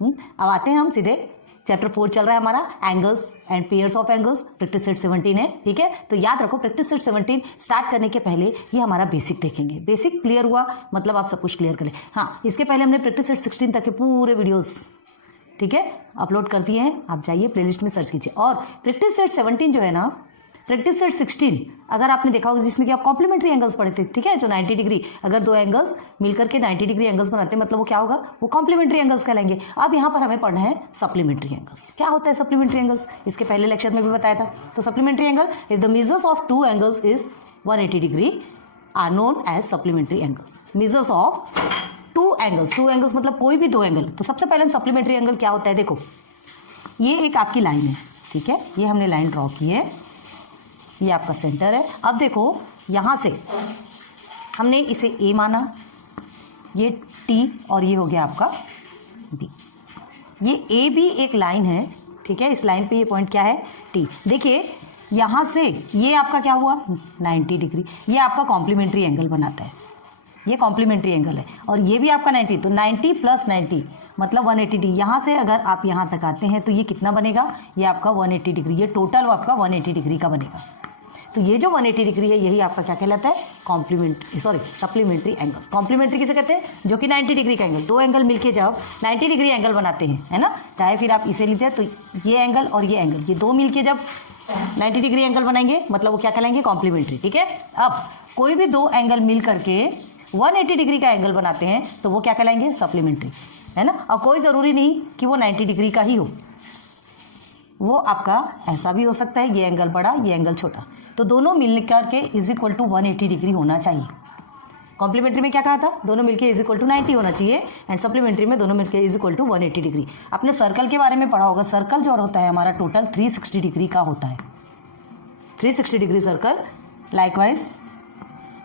अब आते हैं हम सीधे, चैप्टर 4 चल रहा है हमारा, angles and pairs of angles, practice set 17 है, ठीक है। तो याद रखो प्रैक्टिस सेट 17 स्टार्ट करने के पहले ये हमारा बेसिक देखेंगे। बेसिक क्लियर हुआ मतलब आप सब कुछ क्लियर कर ले। हाँ, इसके पहले हमने प्रैक्टिस सेट 16 तक के पूरे वीडियोस, ठीक है, अपलोड कर दिए हैं, आप जाइए प्लेलिस्ट में सर्च कीजिए। और प्रैक्टिस सेट 17 जो है ना, प्रैक्टिस सेट 16 अगर आपने देखा होगा जिसमें कि आप कॉम्प्लीमेंट्री एंगल्स पढ़े थे, ठीक है, जो 90 डिग्री, अगर दो एंगल्स मिलकर के 90 डिग्री एंगल्स बनाते हैं मतलब वो क्या होगा, वो कॉम्प्लीमेंट्री एंगल्स कहलाएंगे। अब यहाँ पर हमें पढ़ना है सप्लीमेंट्री एंगल्स। क्या होता है सप्लीमेंट्री एंगल्स, इसके पहले लेक्चर में भी बताया था। तो supplementary angle, if the measures of two angles is 180 degree are known as supplementary angles. Measures of two angles मतलब कोई भी दो एंगल। तो सबसे पहले सप्लीमेंट्री एंगल क्या होता है, देखो ये एक आपकी लाइन है, ठीक है, ये हमने लाइन ड्रॉ की है, ये आपका सेंटर है। अब देखो यहाँ से हमने इसे ए माना, ये टी और ये हो गया आपका बी। ये ए बी एक लाइन है, ठीक है, इस लाइन पे ये पॉइंट क्या है, टी। देखिए यहाँ से ये आपका क्या हुआ 90 डिग्री, ये आपका कॉम्प्लीमेंट्री एंगल बनाता है, ये कॉम्प्लीमेंट्री एंगल है। और ये भी आपका 90, तो 90 प्लस 90 मतलब 180 डिग्री। यहाँ से अगर आप यहाँ तक आते हैं तो ये कितना बनेगा, ये आपका 180 डिग्री, ये टोटल आपका 180 डिग्री का बनेगा। तो ये जो 180 डिग्री है यही आपका क्या कहलाता है, सप्लीमेंट्री एंगल। कॉम्प्लीमेंट्री किसे कहते हैं, जो कि 90 डिग्री का एंगल, दो एंगल मिलके जब 90 डिग्री एंगल बनाते हैं, है ना, चाहे फिर आप इसे लेते हैं तो ये एंगल और ये एंगल, ये दो मिलके जब 90 डिग्री एंगल बनाएंगे मतलब वो क्या कहलाएंगे, कॉम्प्लीमेंट्री, ठीक है। अब कोई भी दो एंगल मिल करके 180 डिग्री का एंगल बनाते हैं तो वो क्या कहलाएंगे, सप्लीमेंट्री, है ना। और कोई ज़रूरी नहीं कि वो 90 डिग्री का ही हो, वो आपका ऐसा भी हो सकता है, ये एंगल बड़ा ये एंगल छोटा, तो दोनों मिलकर के इज इक्वल टू 180 डिग्री होना चाहिए। कॉम्प्लीमेंट्री में क्या कहा था, दोनों मिलकर इज इक्वल टू 90 होना चाहिए, एंड सप्लीमेंट्री में दोनों मिलकर इज इक्वल टू 180 डिग्री। आपने सर्कल के बारे में पढ़ा होगा, सर्कल जो होता है हमारा टोटल 360 डिग्री का होता है, 360 डिग्री सर्कल। लाइकवाइज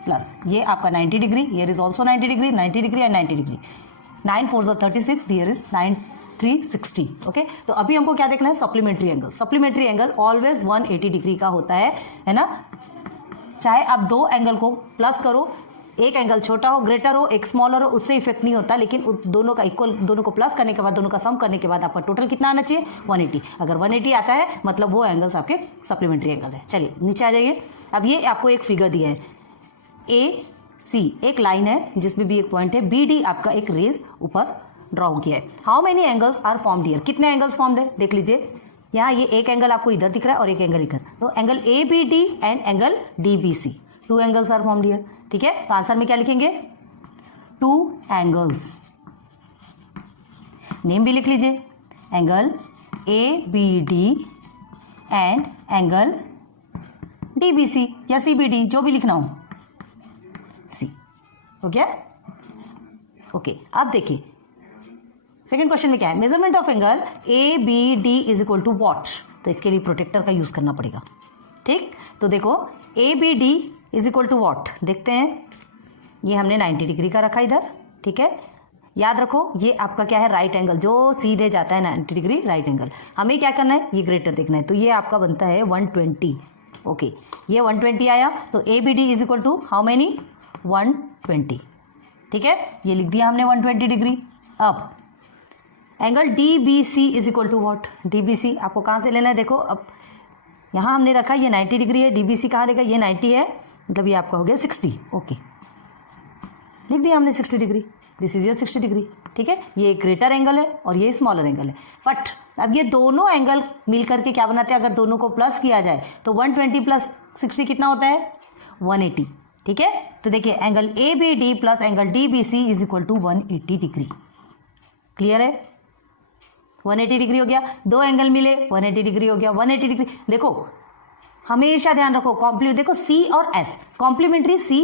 प्लस ये आपका 90 degree, here is also 90 degree, 90 degree and 90 degree, 9 4 36, here is 9 360, okay. तो अभी हमको क्या देखना है, supplementary angle. Supplementary angle always 180 degree का होता है ना। चाहे आप दो एंगल को प्लस करो, एक एंगल छोटा हो, ग्रेटर हो, एक स्मॉलर हो, उससे इफेक्ट नहीं होता, लेकिन दोनों का इक्वल, दोनों को प्लस करने के बाद, दोनों का सम करने के बाद आपका टोटल कितना आना चाहिए, 180। अगर 180 आता है मतलब वो एंगल्स आपके सप्लीमेंट्री एंगल है। चलिए नीचे आ जाइए। अब ये आपको एक फिगर दिया है, ए सी एक लाइन है जिसमें भी एक पॉइंट है, बी डी आपका एक रेस ऊपर ड्रॉ किया है। How many angles are formed here, कितने एंगल्स फॉर्म्ड है देख लीजिए। यहाँ ये एक एंगल आपको इधर दिख रहा है और एक एंगल इधर, तो angle A B D and angle D B C, 2 angles are formed here, ठीक है। तो आंसर में क्या लिखेंगे, 2 एंगल्स। नेम भी लिख लीजिए, angle A B D and angle D B C या सी बी डी, जो भी लिखना हो, सी हो गया, ओके। अब देखिए सेकेंड क्वेश्चन में क्या है, measurement of angle A B D is equal to what. तो इसके लिए प्रोटेक्टर का यूज करना पड़ेगा, ठीक। तो देखो A B D is equal to what, देखते हैं। ये हमने 90 डिग्री का रखा इधर, ठीक है। याद रखो ये आपका क्या है, राइट एंगल, जो सीधे जाता है 90 डिग्री राइट एंगल। हमें क्या करना है, ये ग्रेटर देखना है, तो ये आपका बनता है 120, ओके। ये 120 आया, तो A B D is equal to how many, 120, ठीक है। ये लिख दिया हमने 120 डिग्री। अब angle D B C is equal to what, D B C आपको कहाँ से लेना है, देखो अब यहाँ हमने रखा ये 90 डिग्री है, डी बी सी कहाँ लेगा, ये 90 है, मतलब ये आपका हो गया 60, ओके। लिख दिया हमने 60 degree, this is your 60 degree, ठीक है। ये एक ग्रेटर एंगल है और ये स्मॉलर एंगल है, बट अब ये दोनों एंगल मिल करके क्या बनाते हैं, अगर दोनों को प्लस किया जाए तो 120 प्लस 60 कितना होता है, 180, ठीक है। तो देखिए angle A B D plus angle D B C is equal to 180 degree, clear है। 180 डिग्री हो गया, दो एंगल मिले 180 डिग्री हो गया, 180 डिग्री। देखो हमेशा ध्यान रखो, देखो सी और S complementary, C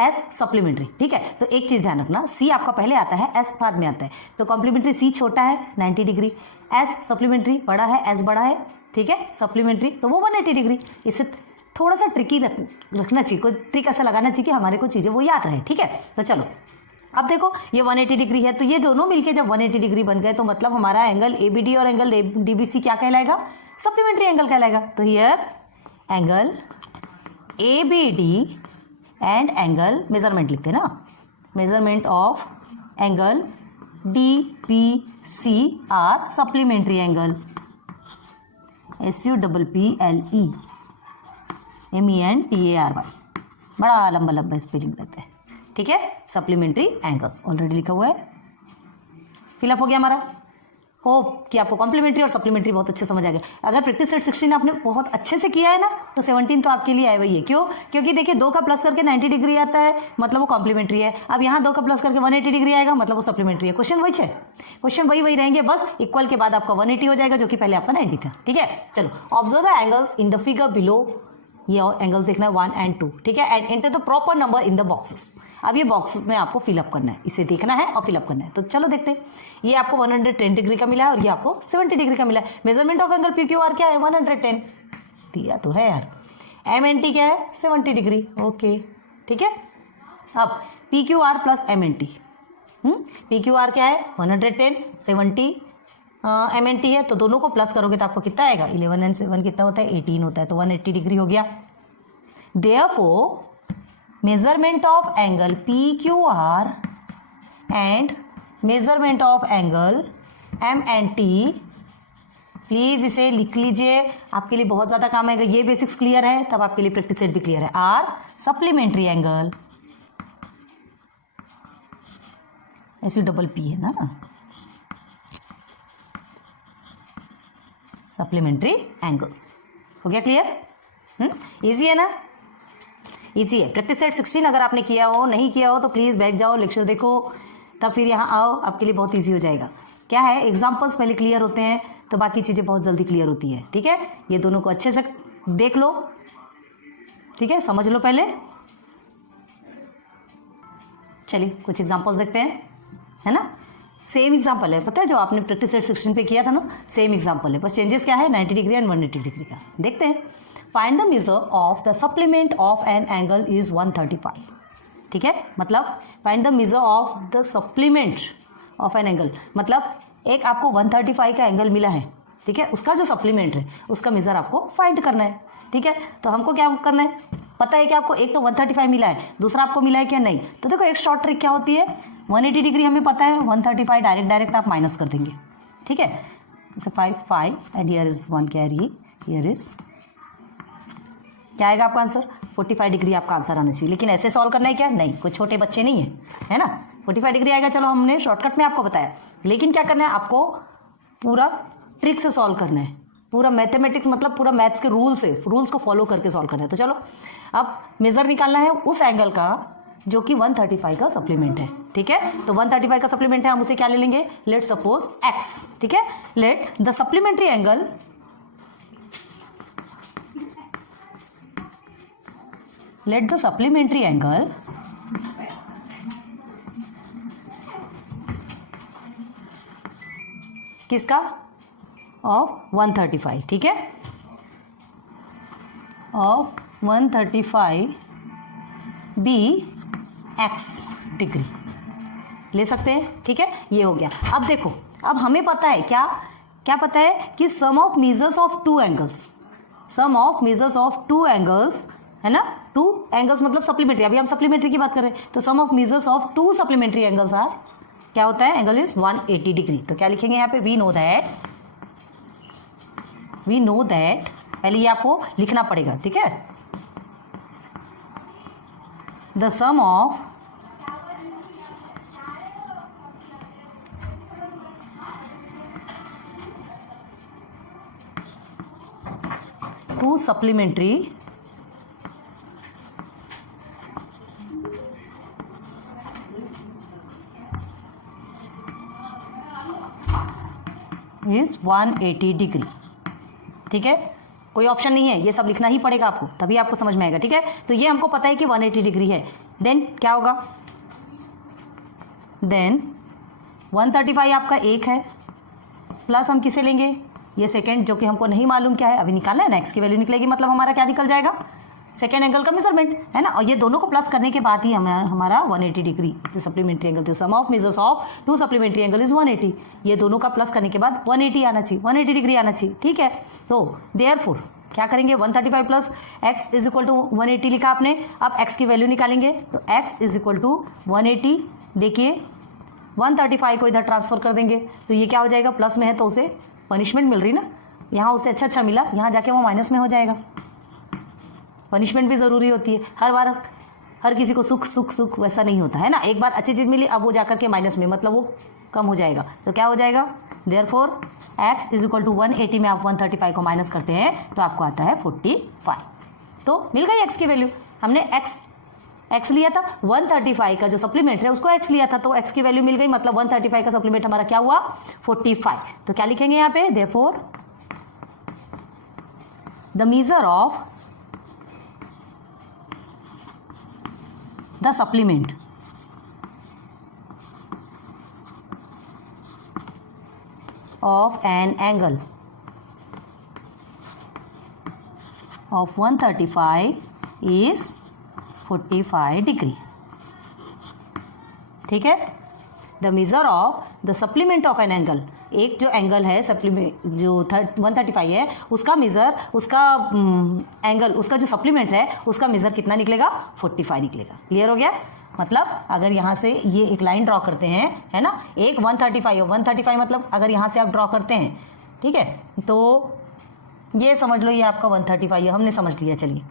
S supplementary, ठीक है। तो एक चीज ध्यान रखना, सी आपका पहले आता है, एस बाद में आता है। तो कॉम्प्लीमेंट्री सी छोटा है 90 डिग्री, एस सप्लीमेंट्री बड़ा है, एस बड़ा है, ठीक है, सप्लीमेंट्री तो वो 180 डिग्री। इसे थोड़ा सा ट्रिकी रखना चाहिए, कोई ट्रिक ऐसा लगाना चाहिए कि हमारे को चीज़ें वो याद रहे, ठीक है। तो चलो अब देखो ये 180 डिग्री है, तो ये दोनों मिलके जब 180 डिग्री बन गए तो मतलब हमारा एंगल ए बी डी और एंगल डी बी सी क्या कहलाएगा, सप्लीमेंट्री एंगल कहलाएगा। तो here angle A B D and angle, measurement लिखते हैं ना, measurement of angle D B CR supplementary angle, SUPPLE MENTARY, बड़ा लंबा लंबा स्पेलिंग रहता है, ठीक है। सप्लीमेंट्री एंगल्स ऑलरेडी लिखा हुआ है, फिलअप हो गया हमारा। होप कि आपको कॉम्प्लीमेंट्री और सप्लीमेंट्री बहुत अच्छे समझ आ गया। अगर प्रैक्टिस सेट 16 आपने बहुत अच्छे से किया है ना, तो 17 तो आपके लिए आए वही है। क्यों? क्योंकि देखिए 2 का प्लस करके 90 डिग्री आता है, मतलब वो कॉम्प्लीमेंट्री है। अब यहाँ 2 का प्लस करके 180 डिग्री आएगा, मतलब वो सप्लीमेंट्री है। क्वेश्चन वही है, क्वेश्चन वही रहेंगे, बस इक्वल के बाद आपका 180 हो जाएगा, जो कि पहले आपका 90 था, ठीक है। चलो, observe the angles in the figure below. ये एंगल्स देखना है 1 and 2, ठीक है। And enter the proper number in the boxes. अब ये बॉक्सेस में आपको फिलअप करना है, इसे देखना है और फिलअप करना है। तो चलो देखते हैं। ये आपको 110 डिग्री का मिला है और ये आपको 70 डिग्री का मिला है। मेजरमेंट ऑफ एंगल PQR क्या है? 110 दिया तो है यार। MNT क्या है? 70 डिग्री, ओके, ठीक है। अब PQR प्लस MNT, PQR क्या है? 110, 70 MNT है, तो दोनों को प्लस करोगे तो आपको कितना आएगा? 11 and 7 कितना होता है? 18 होता है, तो 180 डिग्री हो गया। Therefore measurement of angle PQR and measurement of angle MNT, please इसे लिख लीजिए, आपके लिए बहुत ज्यादा काम आएगा। ये बेसिक्स क्लियर है तब आपके लिए प्रैक्टिस सेट भी क्लियर है। आर सप्लीमेंट्री एंगल, SUPP है ना, सप्लीमेंट्री एंगल्स। हो गया क्लियर? इजी है ना? इजी है। प्रैक्टिस सेट 16 अगर आपने किया हो, नहीं किया हो तो प्लीज़ बैक जाओ, लेक्चर देखो, तब फिर यहाँ आओ, आपके लिए बहुत इजी हो जाएगा। क्या है, एग्जाम्पल्स पहले क्लियर होते हैं तो बाकी चीज़ें बहुत जल्दी क्लियर होती है, ठीक है। ये दोनों को अच्छे से देख लो, ठीक है, समझ लो पहले। चलिए कुछ एग्जाम्पल्स देखते हैं, है ना। सेम एग्जाम्पल है, पता है, जो आपने प्रैक्टिस सेट 16 पे किया था ना, सेम एग्जाम्पल है, बस चेंजेस क्या है? 90 डिग्री एंड 180 डिग्री का। देखते हैं। Find the measure of the supplement of an angle is 135, ठीक है। मतलब find the measure of the supplement of an angle, मतलब एक आपको 135 का एंगल मिला है, ठीक है, उसका जो सप्लीमेंट है उसका मेजर आपको फाइंड करना है, ठीक है। तो हमको क्या करना है, पता है कि आपको एक तो 135 मिला है, दूसरा आपको मिला है क्या? नहीं। तो देखो एक शॉर्ट ट्रिक क्या होती है, 180 डिग्री हमें पता है, 135 डायरेक्ट आप माइनस कर देंगे, ठीक है। जैसे 5 and here is 1 carry, here is क्या आएगा आपका आंसर? 45 डिग्री आपका आंसर आना चाहिए। लेकिन ऐसे सॉल्व करना है क्या? नहीं, कोई छोटे बच्चे नहीं है ना। 45 डिग्री आएगा, चलो हमने शॉर्टकट में आपको बताया, लेकिन क्या करना है आपको? पूरा ट्रिक से सॉल्व करना है, पूरा मैथमेटिक्स मतलब पूरा मैथ्स के रूल्स को फॉलो करके सॉल्व करना है। तो चलो अब मेजर निकालना है उस एंगल का जो कि 135 का सप्लीमेंट है, ठीक है। तो 135 का सप्लीमेंट है, हम उसे क्या ले लेंगे? लेट सपोज x, ठीक है। लेट द सप्लीमेंट्री एंगल किसका? ऑफ 135, ठीक है, ऑफ 135 बी x डिग्री ले सकते हैं, ठीक है। ये हो गया। अब देखो, अब हमें पता है क्या पता है कि sum of measures of two angles, है ना। 2 एंगल्स मतलब सप्लीमेंट्री, अभी हम सप्लीमेंट्री की बात कर रहे हैं, तो sum of measures of 2 supplementary angles are, क्या होता है? Angle is 180 degree. तो क्या लिखेंगे यहाँ पे? वी नो दैट, पहले ये आपको लिखना पड़ेगा, ठीक है। The sum of two supplementary is 180 degree, ठीक है। कोई ऑप्शन नहीं है, ये सब लिखना ही पड़ेगा आपको, तभी आपको समझ में आएगा, ठीक है। तो ये हमको पता है कि 180 डिग्री है। देन क्या होगा? देन 135 आपका एक है, प्लस हम किसे लेंगे? ये सेकेंड, जो कि हमको नहीं मालूम क्या है, अभी निकालना है ना, एक्स की वैल्यू निकलेगी, मतलब हमारा क्या निकल जाएगा? सेकेंड एंगल का मेजरमेंट, है ना। और ये दोनों को प्लस करने के बाद ही हमारा 180 डिग्री जो सप्लीमेंट्री एंगल थे, sum of measures of 2 supplementary angle is 180। ये दोनों का प्लस करने के बाद 180 आना चाहिए, 180 डिग्री आना चाहिए, ठीक है। तो देयरफॉर क्या करेंगे? 135 plus X is equal to 180 लिखा आपने। अब एक्स की वैल्यू निकालेंगे, तो एक्स इज इक्वल टू 180। देखिए 135 को इधर ट्रांसफर कर देंगे तो ये क्या हो जाएगा, प्लस में है तो उसे पनिशमेंट मिल रही ना, यहाँ उसे अच्छा मिला, यहाँ जाके वो माइनस में हो जाएगा। पनिशमेंट भी ज़रूरी होती है, हर बार हर किसी को सुख वैसा नहीं होता है ना। एक बार अच्छी चीज़ मिली, अब वो जाकर के माइनस में, मतलब वो कम हो जाएगा। तो क्या हो जाएगा, therefore x is equal to 180 में आप 135 को माइनस करते हैं तो आपको आता है 45। तो मिल गई x की वैल्यू। हमने x लिया था, 135 का जो सप्लीमेंट है उसको x लिया था, तो x की वैल्यू मिल गई, मतलब 135 का सप्लीमेंट हमारा क्या हुआ, 45। तो क्या लिखेंगे यहाँ पे, therefore the measure of the supplement of an angle of 135 is 45 degree. ठीक है, the measure of the supplement of an angle, एक जो एंगल है सप्लीमेंट जो 135 है उसका मेजर, उसका एंगल, उसका जो सप्लीमेंट है उसका मेजर कितना निकलेगा, 45 निकलेगा। क्लियर हो गया। मतलब अगर यहाँ से ये एक लाइन ड्रॉ करते हैं, है ना, एक 135 है, 135 मतलब अगर यहाँ से आप ड्रॉ करते हैं, ठीक है, तो ये समझ लो ये आपका 135 है, हमने समझ लिया। चलिए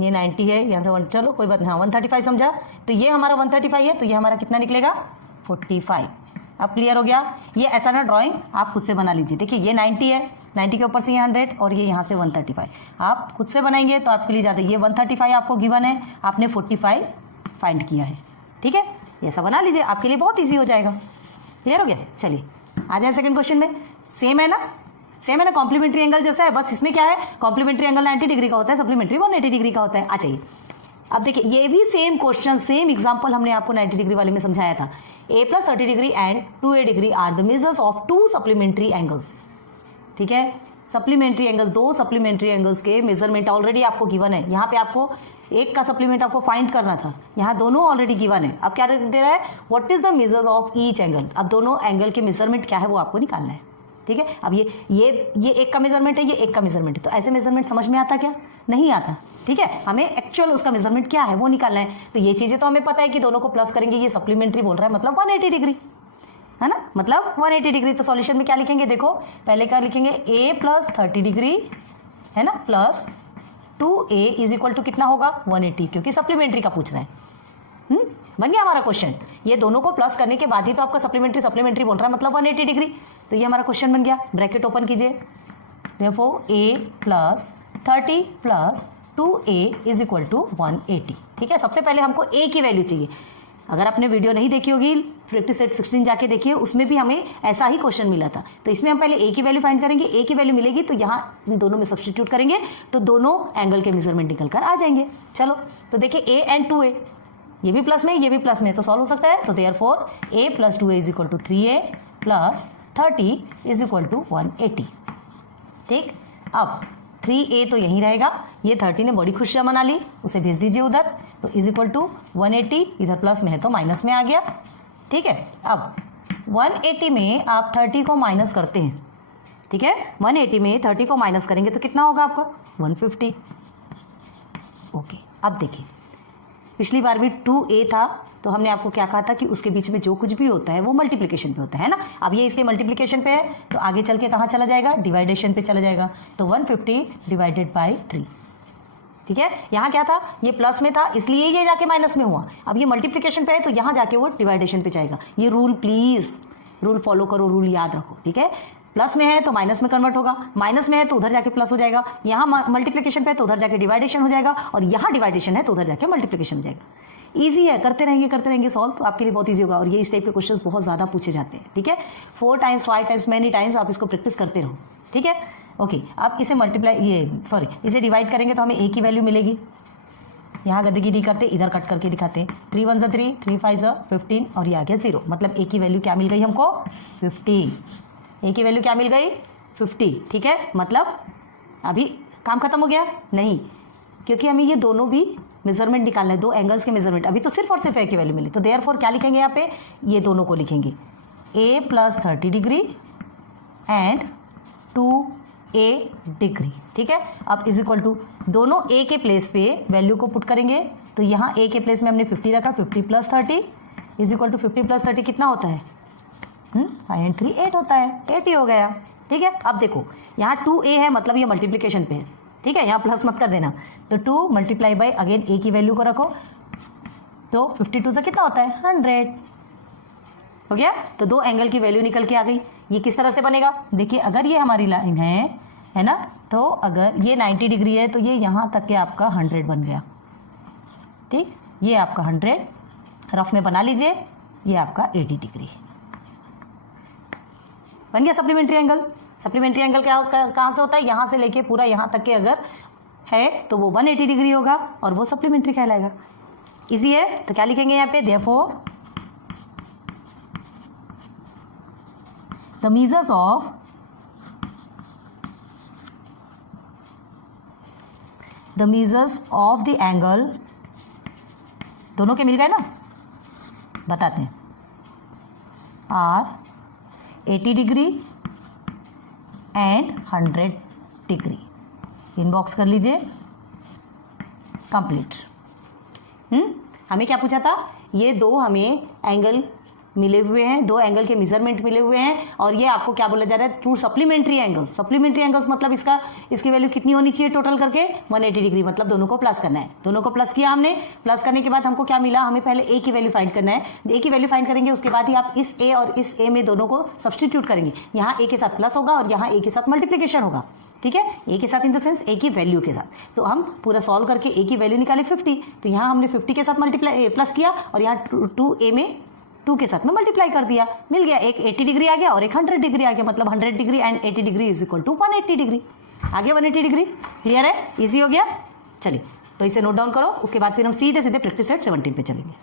ये 90 है, यहाँ से चलो कोई बात नहीं, हाँ 135 समझा, तो ये हमारा 135 है, तो ये हमारा कितना निकलेगा, 45। अब क्लियर हो गया। ये ऐसा ना ड्राइंग आप खुद से बना लीजिए। देखिए ये 90 है, 90 के ऊपर से ये 100 और ये यहाँ से 135, आप खुद से बनाएंगे तो आपके लिए ज़्यादा। ये 135 आपको गिवन है, आपने 45 फाइंड किया है। ठीक है, ये सब बना लीजिए, आपके लिए बहुत इजी हो जाएगा। क्लियर हो गया। चलिए आ जाए सेकंड क्वेश्चन में। सेम है ना, कॉम्प्लीमेंट्री एंगल जैसा है, बस इसमें क्या है, कॉम्प्लीमेंट्री एंगल 90 डिग्री का होता है, सप्लीमेंट्री 180 डिग्री का होता है। आ जाइए, अब देखिए ये भी सेम क्वेश्चन, सेम एग्जांपल हमने आपको 90 डिग्री वाले में समझाया था। a + 30 degree and 2a degree are the measures of 2 supplementary angles. ठीक है, सप्लीमेंट्री एंगल्स, 2 सप्लीमेंट्री एंगल्स के मेजरमेंट ऑलरेडी आपको गिवन है। यहाँ पे आपको एक का सप्लीमेंट आपको फाइंड करना था, यहाँ दोनों ऑलरेडी गिवन है। अब क्या दे रहा है, what is the measures of each angle. अब दोनों एंगल के मेजरमेंट क्या है वो आपको निकालना है। ठीक है, अब ये एक का मेजरमेंट है, ये एक का मेजरमेंट है, तो ऐसे मेजरमेंट समझ में आता क्या, नहीं आता। ठीक है, हमें एक्चुअल उसका मेजरमेंट क्या है वो निकालना है। तो ये चीजें तो हमें पता है कि दोनों को प्लस करेंगे, ये सप्लीमेंट्री बोल रहा है मतलब 180 डिग्री, है ना, मतलब 180 डिग्री। तो सॉल्यूशन में क्या लिखेंगे, देखो पहले क्या लिखेंगे, a + 30 डिग्री, है ना, plus 2a is equal to कितना होगा, 180, क्योंकि सप्लीमेंट्री का पूछ रहा है। बन गया हमारा क्वेश्चन। ये दोनों को प्लस करने के बाद ही तो आपका सप्लीमेंट्री बोल रहा है, मतलब 180 डिग्री। तो ये हमारा क्वेश्चन बन गया। ब्रैकेट ओपन कीजिए, therefore a + 30 + 2a is equal to 180। ठीक है, सबसे पहले हमको a की वैल्यू चाहिए। अगर आपने वीडियो नहीं देखी होगी, प्रैक्टिस सेट 16 जाके देखिए, उसमें भी हमें ऐसा ही क्वेश्चन मिला था। तो इसमें हम पहले a की वैल्यू फाइंड करेंगे, a की वैल्यू मिलेगी तो यहाँ इन दोनों में सब्स्टिट्यूट करेंगे तो दोनों एंगल के मेजरमेंट निकल कर आ जाएंगे। चलो तो देखिए a एंड 2a, ये भी प्लस में, ये भी प्लस में, तो सॉल्व हो सकता है। तो therefore a + 2a is equal to 3a + 30 is equal to 180। ठीक, अब 3a तो यहीं रहेगा, ये 30 ने बड़ी खुशियां मना ली, उसे भेज दीजिए उधर, तो इज इक्वल टू 180, इधर प्लस में है तो माइनस में आ गया। ठीक है, अब 180 में आप 30 को माइनस करते हैं। ठीक है, 180 में 30 को माइनस करेंगे तो कितना होगा आपका, 150। ओके, अब देखिए पिछली बार भी 2a था, तो हमने आपको क्या कहा था कि उसके बीच में जो कुछ भी होता है वो मल्टीप्लिकेशन पे होता है ना। अब ये इसके मल्टीप्लिकेशन पे है तो आगे चल के कहाँ चला जाएगा, डिवाइडेशन पे चला जाएगा। तो 150 डिवाइडेड बाई 3। ठीक है, यहाँ क्या था, ये प्लस में था इसलिए ये जाके माइनस में हुआ। अब ये मल्टीप्लिकेशन पे है तो यहाँ जाके वो डिवाइडेशन पे जाएगा। ये रूल प्लीज, रूल फॉलो करो, रूल याद रखो। ठीक है, प्लस में है तो माइनस में कन्वर्ट होगा, माइनस में है तो उधर जाके प्लस हो जाएगा, यहाँ मल्टीप्लिकेशन पे है तो उधर जाके डिवाइडेशन हो जाएगा, और यहाँ डिवाइडेशन है तो उधर जाके मल्टीप्लिकेशन हो जाएगा। ईजी है, करते रहेंगे सॉल्व, तो आपके लिए बहुत ईजी होगा। और ये इस टाइप के क्वेश्चंस बहुत ज़्यादा पूछे जाते हैं। ठीक है, 4 टाइम्स 5 टाइम्स मेनी टाइम्स आप इसको प्रैक्टिस करते रहो। ठीक है, ओके, अब इसे इसे डिवाइड करेंगे तो हमें a की वैल्यू मिलेगी। यहाँ गंदगी नहीं करते, इधर कट करके दिखाते हैं। 3 1 3, 3 5 15 और ये आ गया 0, मतलब a की वैल्यू क्या मिल गई हमको, 50। a की वैल्यू क्या मिल गई, 50। ठीक है, मतलब अभी काम खत्म हो गया नहीं, क्योंकि हमें ये दोनों भी मेजरमेंट निकालना है, दो एंगल्स के मेजरमेंट। अभी तो सिर्फ और सिर्फ a की वैल्यू मिली, तो देयरफॉर क्या लिखेंगे यहाँ पे, ये दोनों को लिखेंगे, a + 30 degree and 2a degree. ठीक है, अब इज इक्वल टू दोनों a के प्लेस पे वैल्यू को पुट करेंगे, तो यहाँ a के प्लेस में हमने 50 रखा, 50 + 30 इज इक्वल टू 50 प्लस 30 कितना होता है? 5 एंड 3 8 होता है, 8 ही हो गया। ठीक है, अब देखो यहाँ 2a है, मतलब ये मल्टीप्लीकेशन पे है। ठीक है, यहाँ प्लस मत कर देना, तो 2 मल्टीप्लाई बाई अगेन a की वैल्यू को रखो, तो 52 से कितना होता है? 100 हो गया। तो दो एंगल की वैल्यू निकल के आ गई। ये किस तरह से बनेगा? देखिए, अगर ये हमारी लाइन है ना, तो अगर ये 90 डिग्री है तो ये यहाँ तक के आपका 100 बन गया। ठीक, ये आपका 100 रफ में बना लीजिए, ये आपका 80 डिग्री बन गया सप्लीमेंट्री एंगल। सप्लीमेंट्री एंगल क्या कहाँ से होता है? यहाँ से लेके पूरा यहाँ तक के अगर है तो वो 180 डिग्री होगा और वो सप्लीमेंट्री कहलाएगा। इजी है, तो क्या लिखेंगे यहाँ पे? Therefore the measures of the angles, दोनों के मिल गए ना, बताते हैं, are 80 degree and 100 degree. Inbox कर लीजिए, कंप्लीट। हमें क्या पूछा था? ये दो हमें एंगल मिले हुए हैं, दो एंगल के मेजरमेंट मिले हुए हैं, और ये आपको क्या बोला जा रहा है? To supplementary angles. Supplementary angles मतलब इसकी वैल्यू कितनी होनी चाहिए टोटल करके? 180 डिग्री, मतलब दोनों को प्लस करना है। दोनों को प्लस किया हमने, प्लस करने के बाद हमको क्या मिला? हमें पहले ए की वैल्यू फाइंड करना है। ए की वैल्यू फाइंड करेंगे, उसके बाद ही आप इस ए और इस ए में दोनों को सब्सटीट्यूट करेंगे। यहाँ ए के साथ प्लस होगा और यहाँ ए के साथ मल्टीप्लीकेशन होगा। ठीक है, ए के साथ इन द सेंस ए की वैल्यू के साथ। तो हम पूरा सॉल्व करके ए की वैल्यू निकाले 50, तो यहाँ हमने 50 के साथ मल्टीप्लाई प्लस किया और यहाँ 2a में 2 के साथ में मल्टीप्लाई कर दिया, मिल गया। एक 80 डिग्री आ गया और एक 100 डिग्री आ गया, मतलब 100 degree and 80 degree is equal to 180 degree आ गया। 180 डिग्री क्लियर है, इजी हो गया। चलिए, तो इसे नोट डाउन करो, उसके बाद फिर हम सीधे सीधे प्रैक्टिस सेट 17 पे चलेंगे।